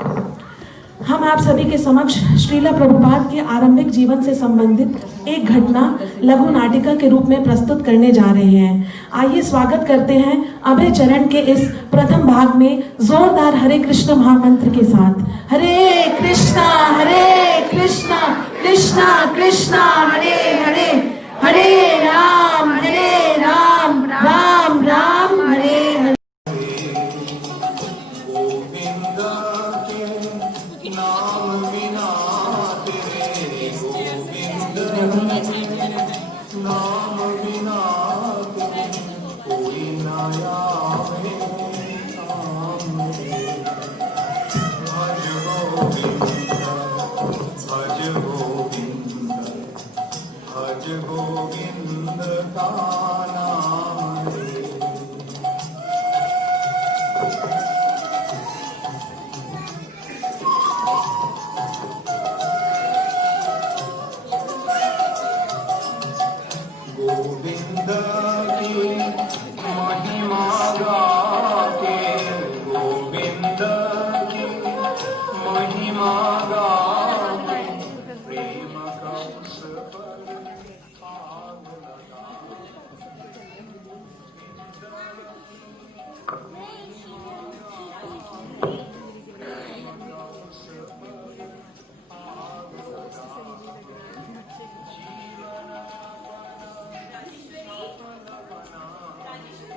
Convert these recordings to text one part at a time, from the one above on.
हम आप सभी के समक्ष श्रीला प्रभुपाद के आरंभिक जीवन से संबंधित एक घटना लघु नाटिका के रूप में प्रस्तुत करने जा रहे हैं। आइए स्वागत करते हैं अभय चरण के इस प्रथम भाग में जोरदार हरे कृष्ण महामंत्र के साथ। हरे कृष्णा कृष्णा कृष्णा हरे हरे, हरे राम राम राम हरे हरे।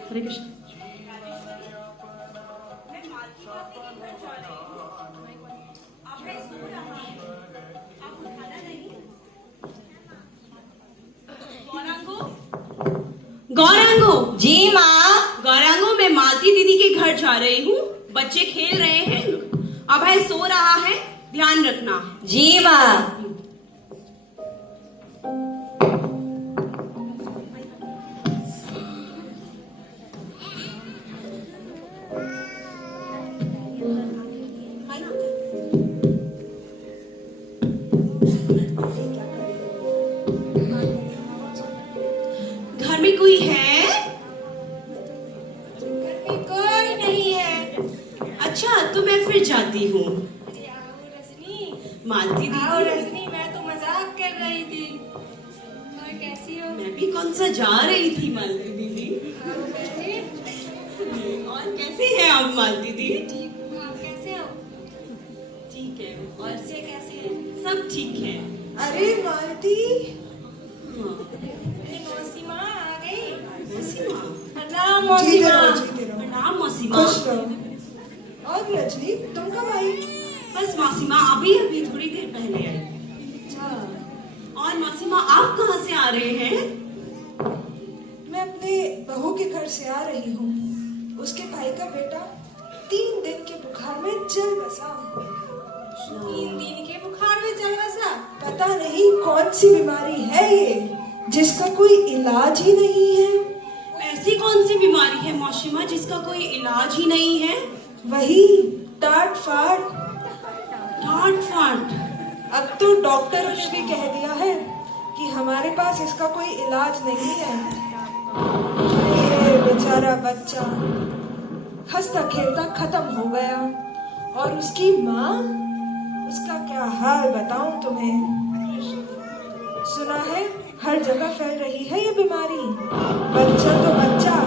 हरे कृष्ण। गौरांगो। जी माँ। गौरांगो, मैं मालती दीदी के घर जा रही हूँ। बच्चे खेल रहे हैं, अभय सो रहा है, ध्यान रखना। जी माँ। घर में कोई है? कोई नहीं है। अच्छा, तो मैं फिर जाती हूँ। मालती आओ दीदी। रजनी, मैं तो मजाक कर रही थी। और कैसी हो? मैं भी कौन सा जा रही थी मालती दीदी। और कैसे हैं आप मालती दीदी? ठीक हूँ, आप कैसे हो? ठीक है। और से कैसे हैं? सब ठीक है। अरे मालती, अरे मौसी माँ आ गई। मौसी माँ। प्रणाम मौसी माँ। जीते रहो। प्रणाम मौसी माँ। खुश रहो। और रजनी, तुम कब आई? बस मौसी माँ अभी थोड़ी देर पहले आई। अच्छा, और मौसी माँ, आप कहाँ से आ रहे हैं? मैं अपने बहू के घर से आ रही हूँ। उसके भाई का बेटा 3 दिन के बुखार में जल बसा। 3 दिन के बुखार में चल बसा। पता नहीं कौन सी बीमारी है ये, जिसका कोई इलाज ही नहीं है। ऐसी कौन सी बीमारी है मौसी माँ जिसका कोई इलाज ही नहीं है? वही टाट फाट। ठाट फाट। अब तो डॉक्टरों ने भी कह दिया है कि हमारे पास इसका कोई इलाज नहीं है। ये बेचारा बच्चा हंसता खेलता खत्म हो गया, और उसकी माँ, उसका क्या हाल बताऊं तुम्हें। सुना है हर जगह फैल रही है ये बीमारी। बच्चा तो बच्चा,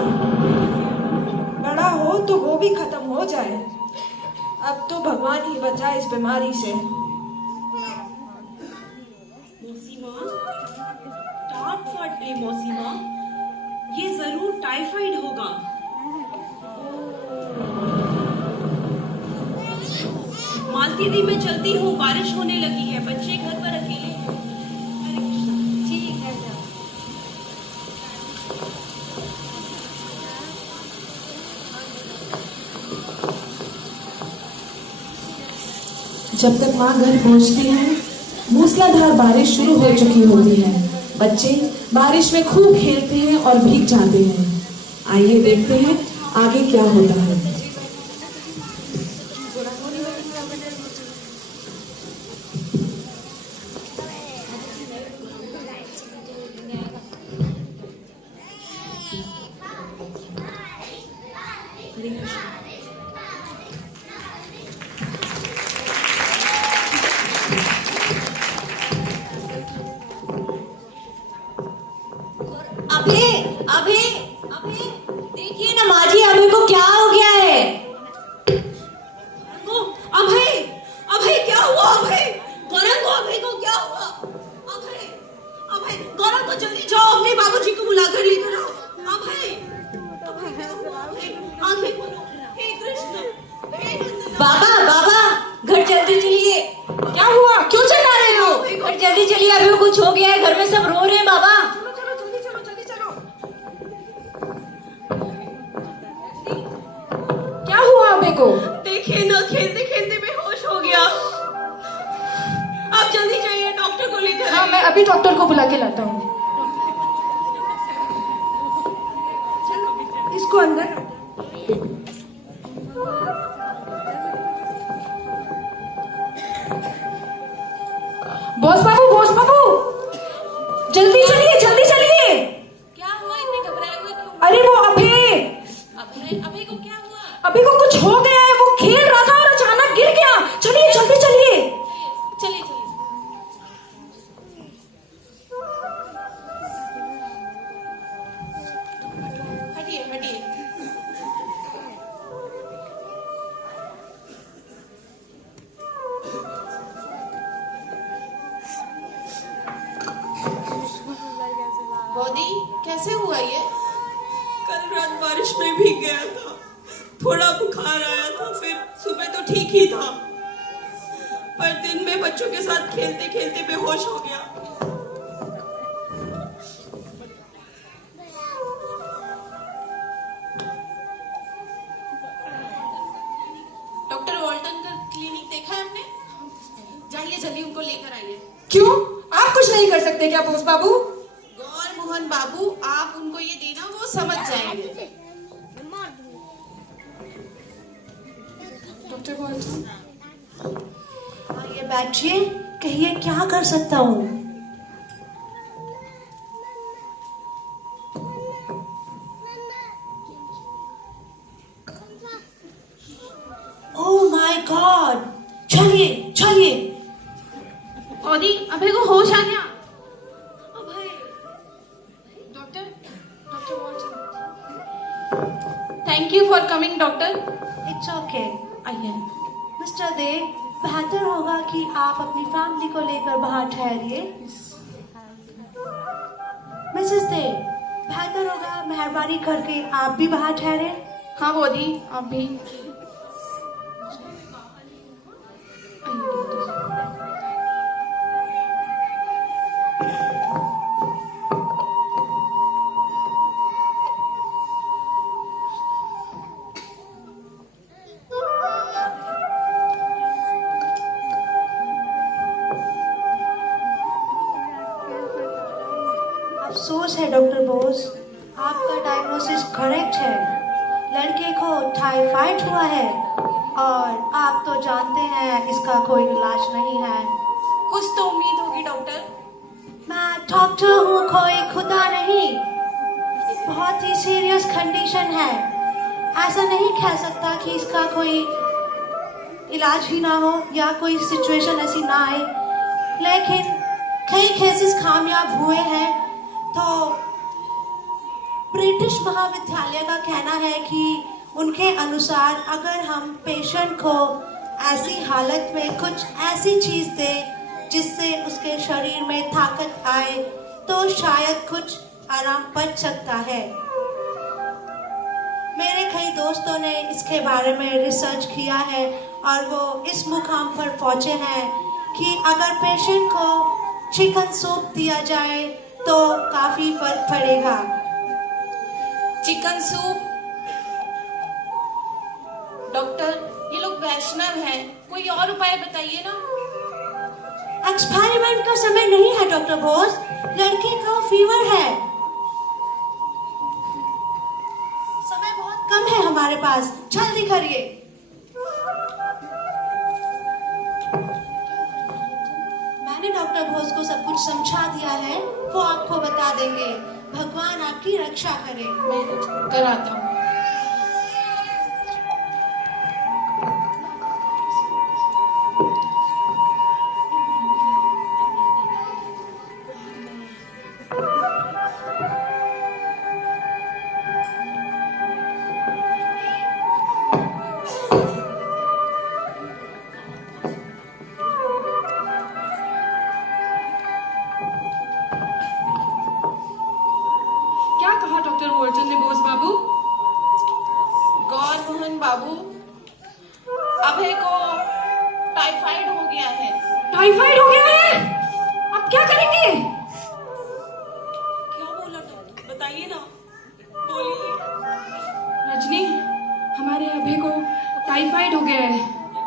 बड़ा हो तो वो भी खत्म हो जाए। अब तो भगवान ही बचाए इस बीमारी से। मौसी माँ, टाट फाट नहीं मौसी माँ, ये जरूर टाइफाइड होगा। मालती दी, मैं चलती हूँ, बारिश होने लगी है, बच्चे घर पर अकेले हैं। हरे कृष्ण। ठीक है जाओ। जब तक माँ घर पहुँचती है, मूसलाधार बारिश शुरू हो चुकी होती है। बच्चे बारिश में खूब खेलते हैं और भीग जाते हैं। आइए देखते हैं आगे क्या होता है। जल्दी चलिए, अभी को कुछ हो गया है, घर में सब रो रहे हैं बाबा। चलो चलो जल्दी चलो जल्दी चलो। क्या हुआ अबे को? देखिए ना, खेलते खेलते बेहोश हो गया। आप जल्दी जाइए, डॉक्टर को लेकर हाँ, आइए। मैं अभी डॉक्टर को बुला के लाता हूँ। इसको अंदर। बॉस बाबू, जल्दी चलिए जल्दी चलिए। क्या हुआ, इतने घबराए हुए क्यों? अरे वो अभे अभय को क्या हुआ? अभी को कुछ हो गया है। वो खेल रहा था और अचानक गिर गया। चलिए जल्दी चलिए। चलिए चलिए। हटिए हटिए। बॉडी कैसे हुआ ये? कल रात बारिश में भीग गया था, थोड़ा बुखार आया था, फिर सुबह तो ठीक ही था, पर दिन में बच्चों के साथ खेलते खेलते बेहोश हो गया। डॉक्टर वॉल्टन का क्लिनिक देखा है आपने? जाइए जल्दी उनको लेकर आइए। क्यों, आप कुछ नहीं कर सकते क्या बॉस बाबू? गौर मोहन बाबू, आप उनको ये देना, वो समझ जाएंगे। डॉक्टर वॉल्टन, ये बैठिए, कहिए क्या कर सकता हूँ। ओह माय गॉड, चलिए चलिए। बॉडी, अभय को होश आ गया। Doctor वॉल्टन, thank you for coming doctor. It's okay. आइए। मिस्टर देव, बेहतर होगा कि आप अपनी फैमिली को लेकर बाहर ठहरिए। मिसेस देव, बेहतर होगा मेहरबानी करके आप भी बाहर ठहरे। हाँ बॉडी, आप भी। अफसोस है डॉक्टर बोस, आपका डायग्नोसिस करेक्ट है। लड़के को टाइफाइड हुआ है और आप तो जानते हैं इसका कोई इलाज नहीं है। कुछ तो उम्मीद होगी डॉक्टर। मैं डॉक्टर हूँ, कोई खुदा नहीं। बहुत ही सीरियस कंडीशन है, ऐसा नहीं कह सकता कि इसका कोई इलाज ही ना हो या कोई सिचुएशन ऐसी ना आए, लेकिन कई केसेस कामयाब हुए हैं। तो ब्रिटिश महाविद्यालय का कहना है कि उनके अनुसार अगर हम पेशेंट को ऐसी हालत में कुछ ऐसी चीज दें जिससे उसके शरीर में ताकत आए तो शायद कुछ आराम बच सकता है। मेरे कई दोस्तों ने इसके बारे में रिसर्च किया है और वो इस मुकाम पर पहुंचे हैं कि अगर पेशेंट को चिकन सूप दिया जाए तो काफी फर्क पड़ेगा। Chicken soup? डॉक्टर, ये लोग वैष्णव हैं, कोई और उपाय बताइए ना। एक्सपेरिमेंट का समय नहीं है डॉक्टर बोस, लड़के को फीवर है। समय बहुत कम है हमारे पास, जल्दी करिए। मैंने डॉक्टर बोस को सब कुछ समझा दिया है, वो आपको बता देंगे। भगवान आपकी रक्षा करे। मैं कराता हूँ। क्या कहा डॉक्टर वॉल्टन ने बॉस बाबू? गौर मोहन बाबू, अभय को टाइफाइड हो गया है। टाइफाइड हो गया है? आप आप क्या करेंगे? क्या बोला डॉक्टर, बताइए ना, बोलिए। रजनी, हमारे अभय को टाइफाइड हो गया है।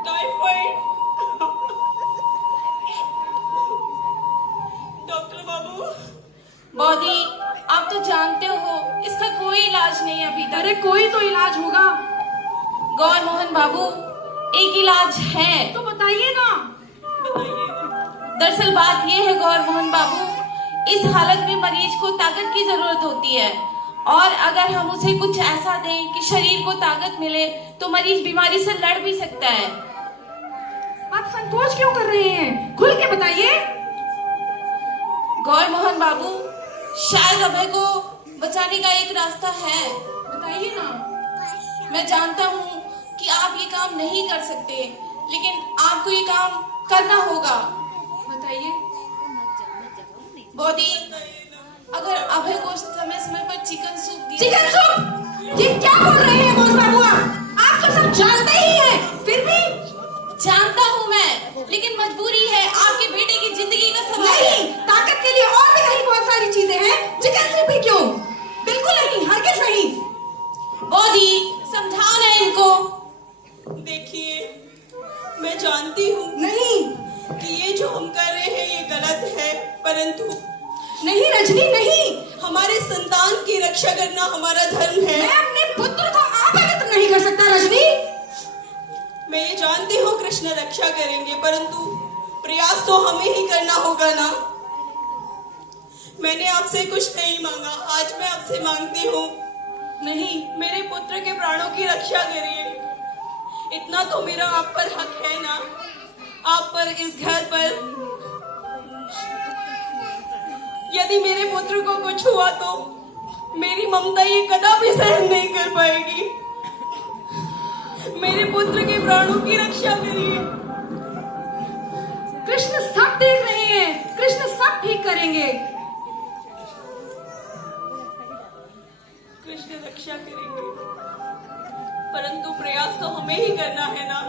टाइफाइड? डॉक्टर बाबू, बॉडी, आप तो जानते हो इसका कोई इलाज नहीं है अभी तक। अरे कोई तो इलाज होगा। गौर मोहन बाबू, एक इलाज है। तो बताइए ना। बताइए। दरअसल बात यह है गौर मोहन बाबू, इस हालत में मरीज को ताकत की जरूरत होती है, और अगर हम उसे कुछ ऐसा दें कि शरीर को ताकत मिले तो मरीज बीमारी से लड़ भी सकता है। आप संकोच क्यों कर रहे हैं? खुल के बताइए। गौर मोहन बाबू, शायद अभय को बचाने का एक रास्ता है। बताइए ना। मैं जानता हूँ कि आप ये काम नहीं कर सकते, लेकिन आपको ये काम करना होगा। बताइए। बॉडी, अगर अभय को समय समय पर चिकन सूप दिया चिकन सूप? ये क्या बोल रहे हैं बोस बाबू? आप तो सब जानते ही हैं, फिर भी। जानता हूँ मैं, लेकिन मजबूरी है, आपके बेटे की जिंदगी का सवाल है। नहीं, ताकत के लिए और भी कहीं बहुत सारी चीजें हैं। चिकन सूप ही क्यों? बिल्कुल नहीं, हरगिज नहीं। बॉडी, समझाओ ना इनको। देखिए, मैं जानती हूँ नहीं कि ये जो हम कर रहे हैं ये गलत है, परंतु नहीं रजनी, नहीं। हमारे संतान की रक्षा करना हमारा धर्म है। मैं अपने पुत्र को अपवित्र नहीं कर सकता रजनी। मैं ये जानती हूँ कृष्ण रक्षा करेंगे, परंतु प्रयास तो हमें ही करना होगा ना। मैंने आपसे कुछ नहीं मांगा, आज मैं आपसे मांगती हूँ, नहीं, मेरे पुत्र के प्राणों की रक्षा करिए। इतना तो मेरा आप पर हक है ना, आप पर, इस घर पर। यदि मेरे पुत्र को कुछ हुआ तो मेरी ममता ये कदापि सहन नहीं कर पाएगी। मेरे पुत्र के प्राणों की रक्षा करिए। कृष्ण सब देख रहे हैं, कृष्ण सब ठीक करेंगे। कृष्ण रक्षा करेंगे, परंतु प्रयास तो हमें ही करना है ना।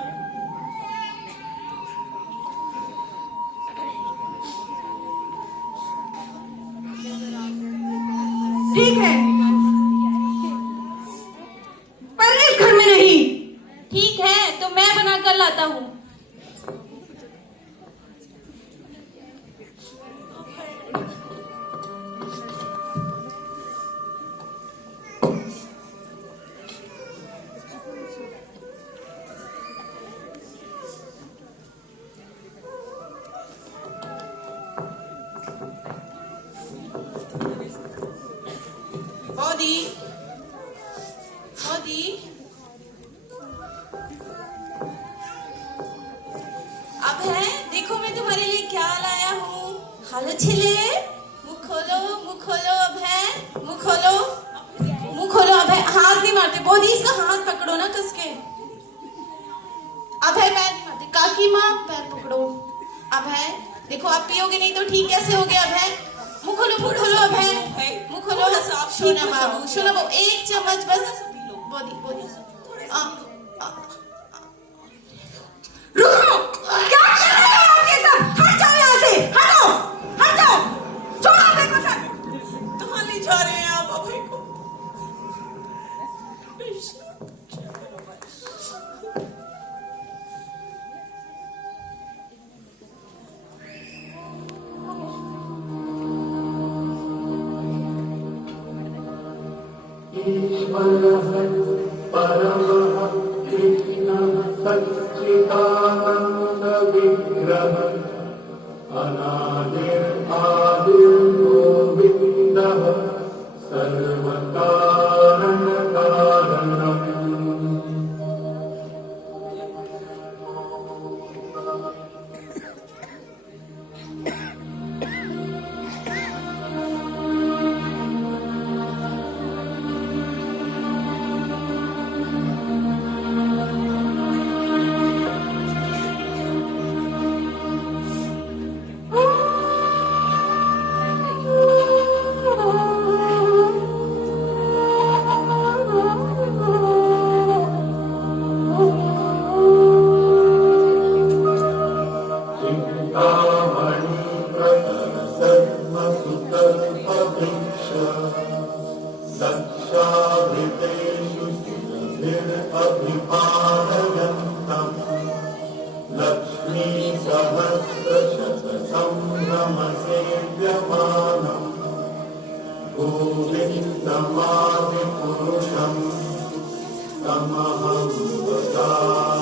ठीक है, पर इस घर में नहीं। ठीक है, तो मैं बनाकर लाता हूँ। बॉडी, बॉडी, अब है, देखो मैं तुम्हारे लिए क्या लाया हूँ। हेलो छिले, मुख खोलो, मुख खोलो। अब है, मुख खोलो, मुख खोलो। अब है, हाथ नहीं मारते। बॉडी, इसका हाथ पकड़ो ना कस के। अब है, पैर नहीं मारते। काकी माँ, पैर पकड़ो। अब है, देखो आप पियोगे नहीं तो ठीक कैसे हो गया? अब है, मुख खोलो, मुख खोलो। अब है, मुख खोलो। सुना बाबू, सुना बाबू, एक चम्मच बस। बॉडी, बॉडी, रुको, क्या कर रहे हो आप ये सब? हट जाओ यहाँ से, हटो, हट जाओ, छोड़ो अभय को सब। कहाँ ले जा रहे हैं आप अभय को? परमः कृष्णः सच्चिदानन्द विग्रह अनादिर्गोविन्दः सर्वकारण कारणम्। सहस्रशतसम्भ्रमसेव्यमानम् गोविन्दमादिपुरुषम् तमहं वदामि